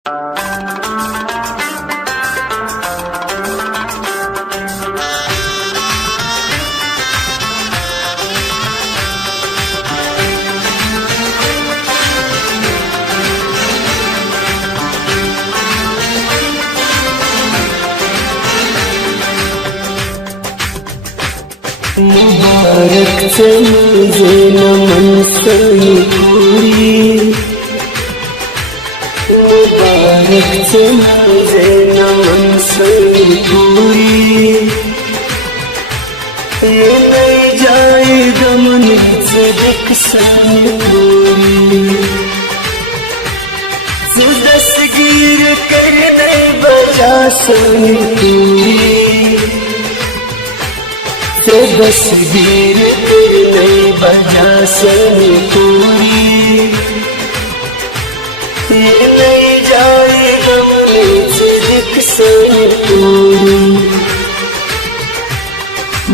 मुबारक मुझे नमन सनी पूरी, मुबारक मुझे नमन सनी पूरी। ये नहीं जाएगा मन से दिख सनी पूरी, दस्तगीर करने बजा सनी पूरी, दस्तगीर नहीं बजा सनी पूरी। ये नहीं जाएगा मुझे दिख सनी पूरी,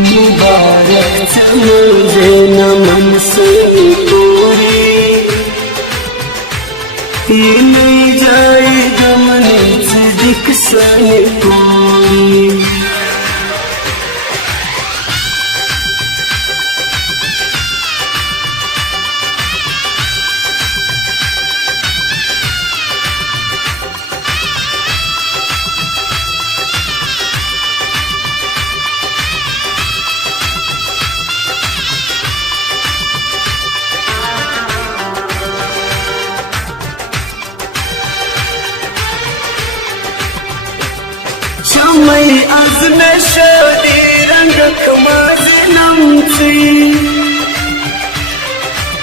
मुबारक मुझे नमन सनी पूरी। ये नहीं जाएगा मुझे दिख सनी पूरी। Şamay azme şadi rangak mazinamci,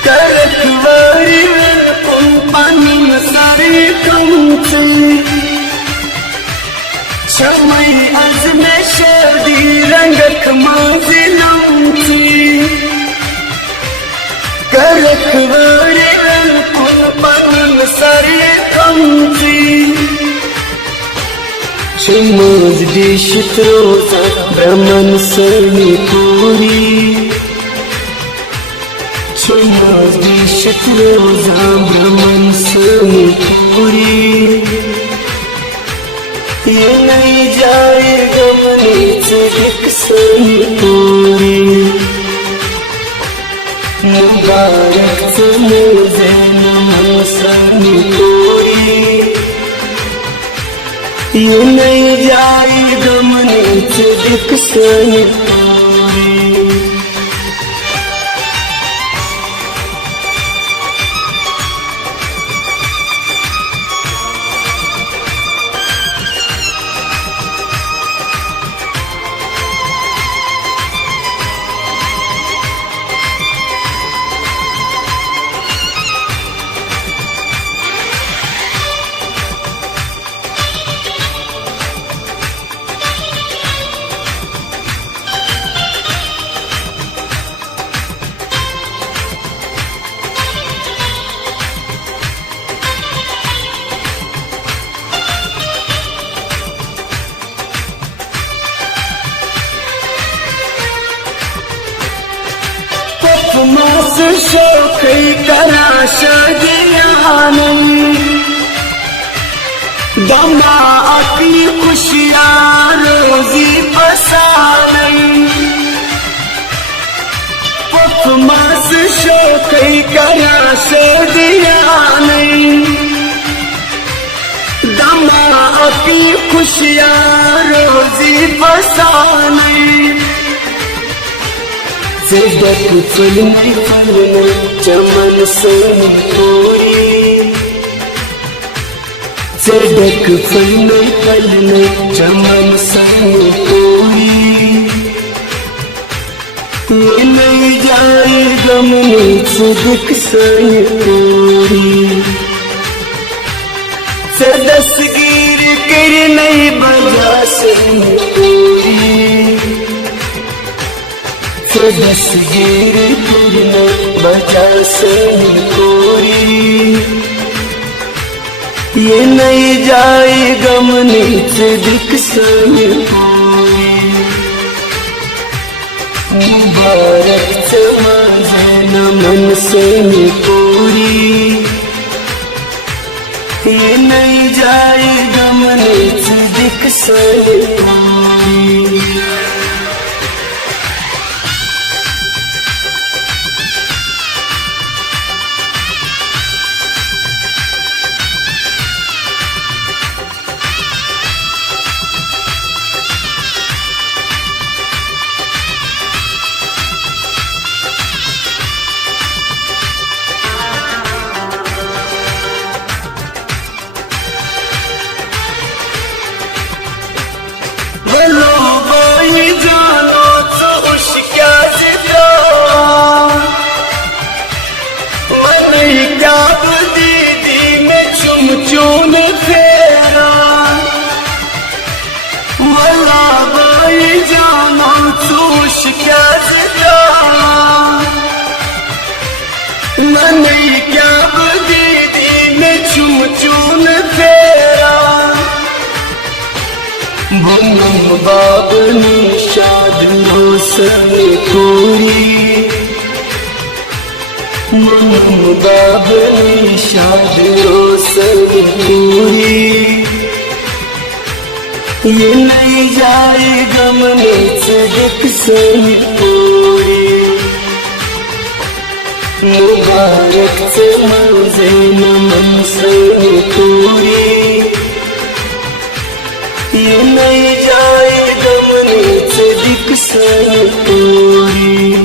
karak vari vel kumpanim sari kamci. Şamay azme şadi rangak mazinamci, karak vari vel kumpanim sari kamci. Shumuz dishit roza brahman sani puri, Shumuz dishit roza brahman sani puri। ये नहीं जाएगा मनी से दिख सनी पूरी, मुबारक मुझे नमन सनी पूरी। ये नहीं जाएगा मनी से दिख सनी पूरी। मास शौक करा शादियानी, दमा अकी खुशियाँ रोजी पसानी। मास शौक करा शादियानी, दमा अकी खुशियाँ रोजी पसानी। सिदक फलने फलने चमन सनी पूरी, सिदक फलने फलने चमन सनी पूरी। ये नहीं जाएगा मुझे सिदक सनी पूरी, दस्तगीर कर नहीं बजा सनी पूरी, दस्तगीर करने बजा सनी पूरी। ये नहीं जाएगा मनी से दिख सनी पूरी, मुबारक मुझे नमन सनी पूरी। ये नहीं जाएगा मनीच दिक्सनी बाबनी शाद रोशन पूरी बाबनी शाद रोशन पूरी ये नहीं जाएगा मनीच दिक्सनी पूरी मुबारक से मंजे मनसनी पूरी ये नहीं जाएगा मनीच दिक्सनी पूरी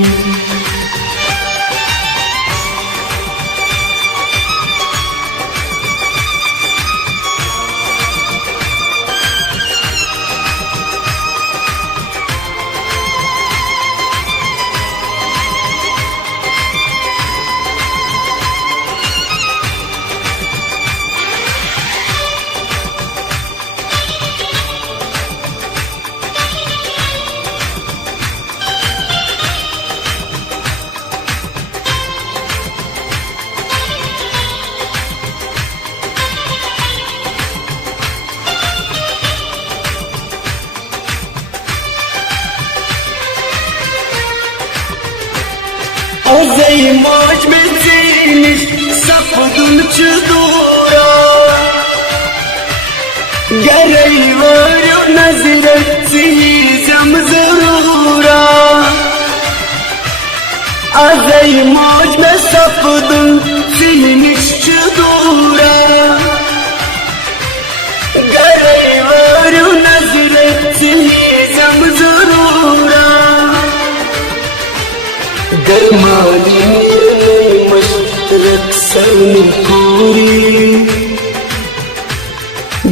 زي موج بتزينش صفدن شدورا قريبار ونزلت زم زرورا زي موج بصفدن زينش شدورا قريبار ونزلت زم زرورا गरमानी मशरक सनी पूरी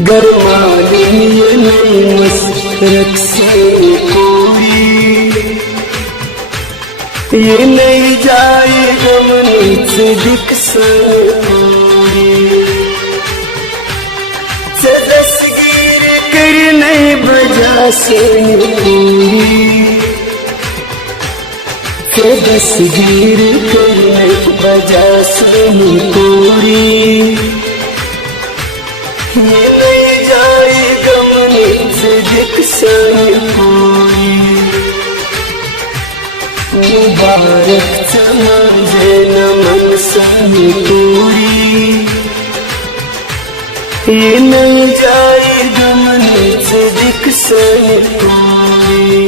गरमानी मशरक सनी पूरी ये नहीं जाएगा मनीच दिक्सनी पूरी दस्तगीर करने बजा सनी पूरी दस्तगीर करने बजा सनी पूरी ये नहीं जाएगा मनीच दिक्सनी पूरी मुबारक समझे नमन सनी पूरी ये नहीं जाएगा मनीच दिक्सनी पूरी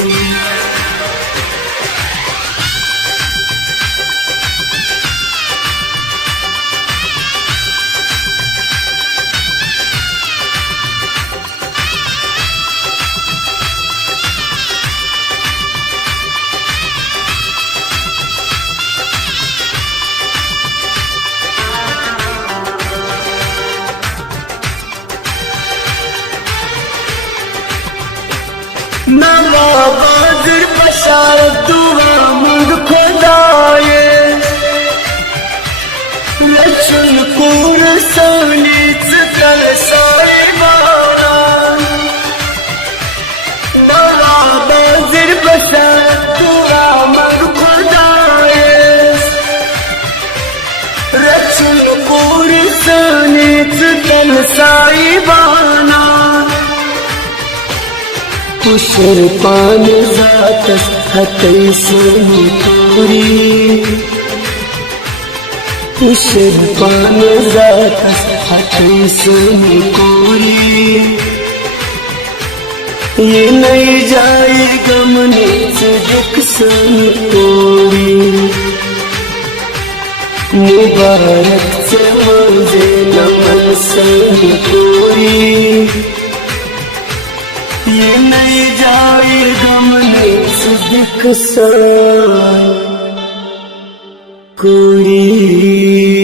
बाज़र बशार दुआ मंग खुदाए रचन पूर सानी चल सारे माना बाज़र बशार दुआ मंग खुदाए रचन पूर सानी चल सारे माना कुशरपान जात हतई सनी पूरी उशीर पान जातस हातून कोरी ये नहीं जाए गमनीच दिक्सन कोरी मुबारकचे माझे नमन सन कोरी ये नहीं जाए गमनीच दिक्सन कोरी।